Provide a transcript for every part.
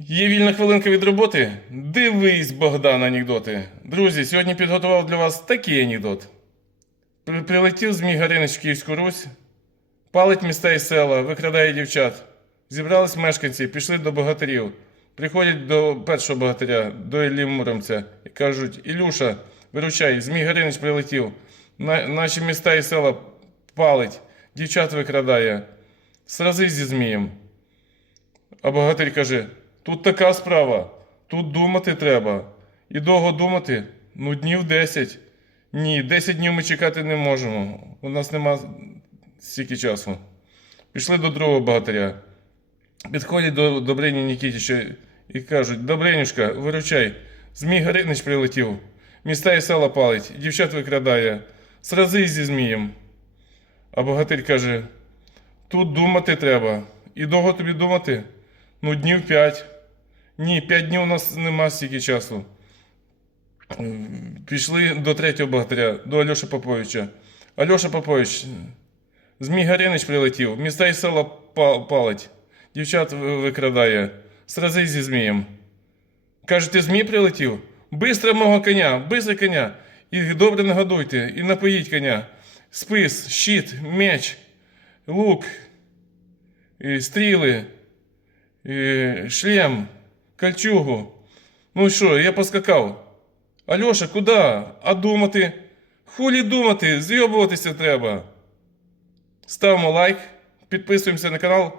Є вільна хвилинка від роботи? Дивись, Богдан, анекдоти. Друзі, сьогодні підготував для вас такий анекдот. При- Прилетів Змій Гаринич в Київську Русь, палить міста і села, викрадає дівчат. Зібрались мешканці, пішли до богатирів. Приходять до першого богатиря, до Іллі Муромця, і кажуть: Ілюша, виручай, Змій Гаринич прилетів. На, наші міста і села палить, дівчат викрадає. Срази зі Змієм. А богатир каже: тут така справа, тут думати треба. І довго думати? Ну, днів 10. Ні, 10 днів ми чекати не можемо. У нас нема стільки часу. Пішли до другого богатиря. Підходять до Добрині Нікітіча і кажуть: Добринюшка, виручай, Змій Гаринич прилетів, міста і села палить, дівчат викрадає, срази зі Змієм. А богатир каже: Тут думати треба. І довго тобі думати? Ну, днів п'ять. Ні, п'ять днів у нас нема стільки часу. Пішли до третього богатиря, до Альоша Поповича. Альоша Попович, Змій Гаринич прилетів, міста і села палить, дівчат викрадає, срази зі Змієм. Каже, ти Змій прилетів? Бистро мого коня, бистро коня. І добре нагодуйте, і напоїть коня. Спис, щит, меч, лук, стріли, шлем, кольчугу. Ну що, я поскакав. Альоша, куди? А думати? Хулі думати, зйобуватися треба. Ставимо лайк, підписуємося на канал,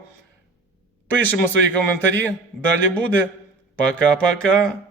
пишемо свої коментарі. Далі буде. Пока-пока.